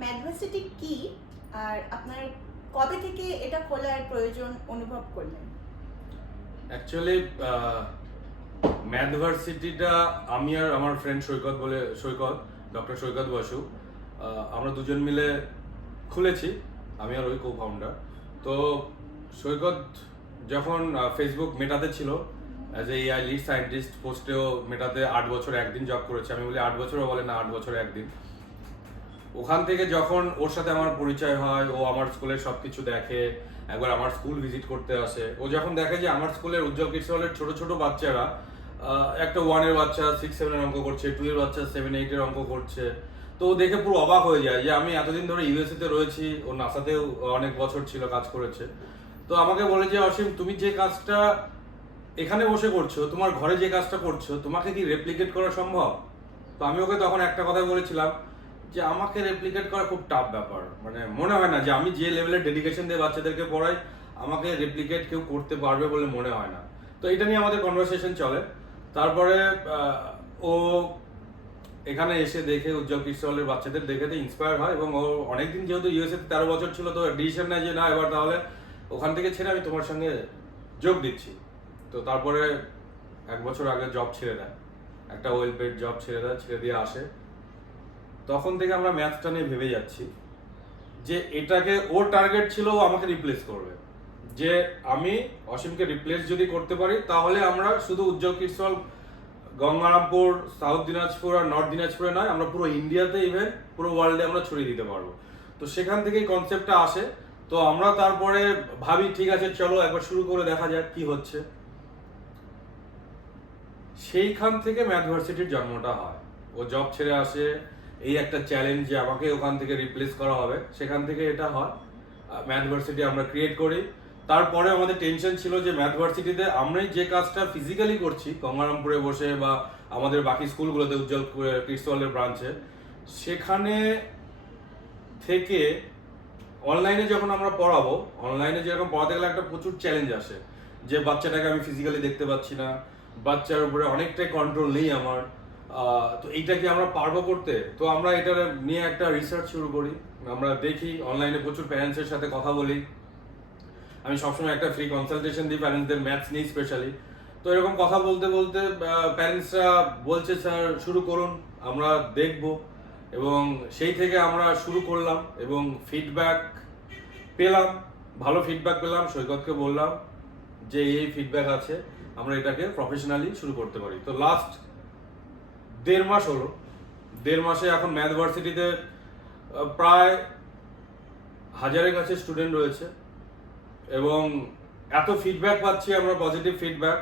ম্যাথভার্সিটি কি, আর আপনার কবে থেকে এটা খোলার প্রয়োজন অনুভব করলেন? অ্যাকচুয়ালি ম্যাথভার্সিটিটা আমি আর আমার ফ্রেন্ড সৈকত, ডক্টর সৈকত বসু, আমরা দুজন মিলে খুলেছি। আমি আর ওই কো ফাউন্ডার। তো সৈকত যখন ফেসবুক মেটাতে ছিল as a AI lead scientist পোস্টেও, মেটাতে 8 বছর একদিন জব করেছে। আমি বলি 8 বছরও বলে না, 8 বছর একদিন। ওখান থেকে যখন ওর সাথে আমার পরিচয় হয়, ও আমার স্কুলের সবকিছু দেখে, একবার আমার স্কুল ভিজিট করতে আসে। ও যখন দেখে যে আমার স্কুলের উজ্জ্বল কিডস ওয়ার্ল্ডের ছোট ছোট বাচ্চারা, একটা 1-এর বাচ্চা 6-7-এর অঙ্ক করছে, 2-এর বাচ্চা 7-8-এর অঙ্ক করছে, তো ও দেখে পুরো অবাক হয়ে যায় যে আমি এতদিন ধরে ইউএসএ তে রয়েছি, ও নাসাতেও অনেক বছর ছিল, কাজ করেছে। তো আমাকে বলে যে অসীম, তুমি যে কাজটা এখানে বসে করছো, তোমার ঘরে যে কাজটা করছো, তোমাকে কি রেপ্লিকেট করা সম্ভব? তো আমি ওকে তখন একটা কথা বলেছিলাম যে আমাকে রেপ্লিকেট করা খুব টাফ ব্যাপার, মানে মনে হয় না যে আমি যে লেভেলের ডেডিকেশন দিয়ে বাচ্চাদেরকে পড়াই, আমাকে রেপ্লিকেট কেউ করতে পারবে বলে মনে হয় না। তো এটা নিয়ে আমাদের কনভারসেশন চলে। তারপরে ও এখানে এসে দেখে উজ্জ্বল কিডস ওয়ার্ল্ডের বাচ্চাদের দেখে ইন্সপায়ার হয়, এবং ও অনেকদিন যেহেতু ইউএসএ 13 বছর ছিল, তো ডিসিশন নেয় যে না, এবার তাহলে ওখান থেকে ছেড়ে আমি তোমার সঙ্গে যোগ দিচ্ছি। তো তারপরে 1 বছর আগে জব ছেড়ে দেয়, একটা ওয়েল পেড জব ছেড়ে দেয়, ছেড়ে দিয়ে আসে। তখন থেকে আমরা ম্যাথটা নিয়ে ভেবে যাচ্ছি যে এটাকে, ওর টার্গেট ছিল ও আমাকে রিপ্লেস করবে, যে আমি অসীমকে রিপ্লেস যদি করতে পারি তাহলে আমরা শুধু Ujjwal kids world Gangarampur, south Dinajpur আর নর্থ দিনাজপুরে নয়, আমরা পুরো ইন্ডিয়াতে, ইভেন পুরো ওয়ার্ল্ডে আমরা ছড়িয়ে দিতে পারবো। তো সেখান থেকেই কনসেপ্টটা আসে। তো আমরা তারপরে ভাবি ঠিক আছে, চলো একবার শুরু করে দেখা যাক কি হচ্ছে। সেইখান থেকে ম্যাথভার্সিটির জন্মটা হয়। ও জব ছেড়ে আসে, এই একটা চ্যালেঞ্জ যে আমাকে ওখান থেকে রিপ্লেস করা হবে, সেখান থেকে এটা হয়। ম্যাথভার্সিটি আমরা ক্রিয়েট করি। তারপরে আমাদের টেনশন ছিল যে ম্যাথভার্সিটিতে আমরা যে কাজটা ফিজিক্যালি করছি গঙ্গারামপুরে বসে বা আমাদের বাকি স্কুলগুলোতে, উজ্জ্বল কিডস ওয়ার্ল্ডের ব্রাঞ্চে, সেখানে থেকে অনলাইনে যখন আমরা পড়াবো, অনলাইনে যেরকম পড়াতে গেলে একটা প্রচুর চ্যালেঞ্জ আসে, যে বাচ্চাটাকে আমি ফিজিক্যালি দেখতে পাচ্ছি না, বাচ্চার উপরে অনেকটাই কন্ট্রোল নেই আমার। তো এইটা কি আমরা পারবো করতে? তো আমরা এটা নিয়ে একটা রিসার্চ শুরু করি। আমরা দেখি অনলাইনে, প্রচুর প্যারেন্টসের সাথে কথা বলি। আমি সবসময় একটা ফ্রি কনসালটেশন দিই প্যারেন্টসদের, ম্যাথস নিয়ে স্পেশালি। তো এরকম কথা বলতে বলতে প্যারেন্টসরা বলছে স্যার শুরু করুন, আমরা দেখব। এবং সেই থেকে আমরা শুরু করলাম এবং ফিডব্যাক পেলাম, ভালো ফিডব্যাক পেলাম। সৈকতকে বললাম যে এই ফিডব্যাক আছে, আমরা এটাকে প্রফেশনালি শুরু করতে পারি। তো লাস্ট 1.5 মাস হলো। 1.5 মাসে এখন ম্যাথভার্সিটিতে প্রায় 1000-এর কাছে স্টুডেন্ট রয়েছে, এবং এত ফিডব্যাক পাচ্ছি আমরা, পজিটিভ ফিডব্যাক।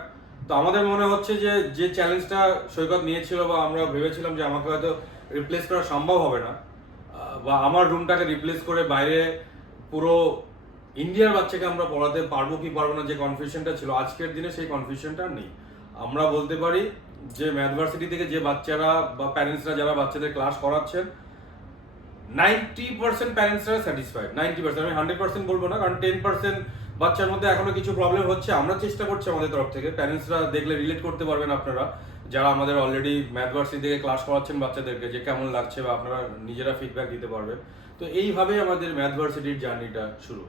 তো আমাদের মনে হচ্ছে যে যে চ্যালেঞ্জটা সৈকত নিয়েছিল, বা আমরা ভেবেছিলাম যে আমাকে হয়তো রিপ্লেস করা সম্ভব হবে না, বা আমার রুমটাকে রিপ্লেস করে বাইরে পুরো ইন্ডিয়ার বাচ্চাকে আমরা পড়াতে পারবো কি পারবো না, যে কনফিউশনটা ছিল, আজকের দিনে সেই কনফিউশনটা নেই। আমরা বলতে পারি যে ম্যাথভার্সিটি থেকে যে বাচ্চারা বা প্যারেন্টসরা যারা বাচ্চাদের ক্লাস করাচ্ছেন, 90% প্যারেন্টসরা স্যাটিসফাইড। 90%, আমি 100% বলবো না, কারণ 10% বাচ্চার মধ্যে এখনো কিছু প্রবলেম হচ্ছে। আমরা চেষ্টা করছি আমাদের তরফ থেকে, প্যারেন্টসরা দেখলে রিলেট করতে পারবেন আপনারা, যারা আমাদের অলরেডি ম্যাথভার্সিটি থেকে ক্লাস করাচ্ছেন বাচ্চাদেরকে, যে কেমন লাগছে, বা আপনারা নিজেরা ফিডব্যাক দিতে পারবেন। তো এইভাবেই আমাদের ম্যাথভার্সিটির জার্নিটা শুরু।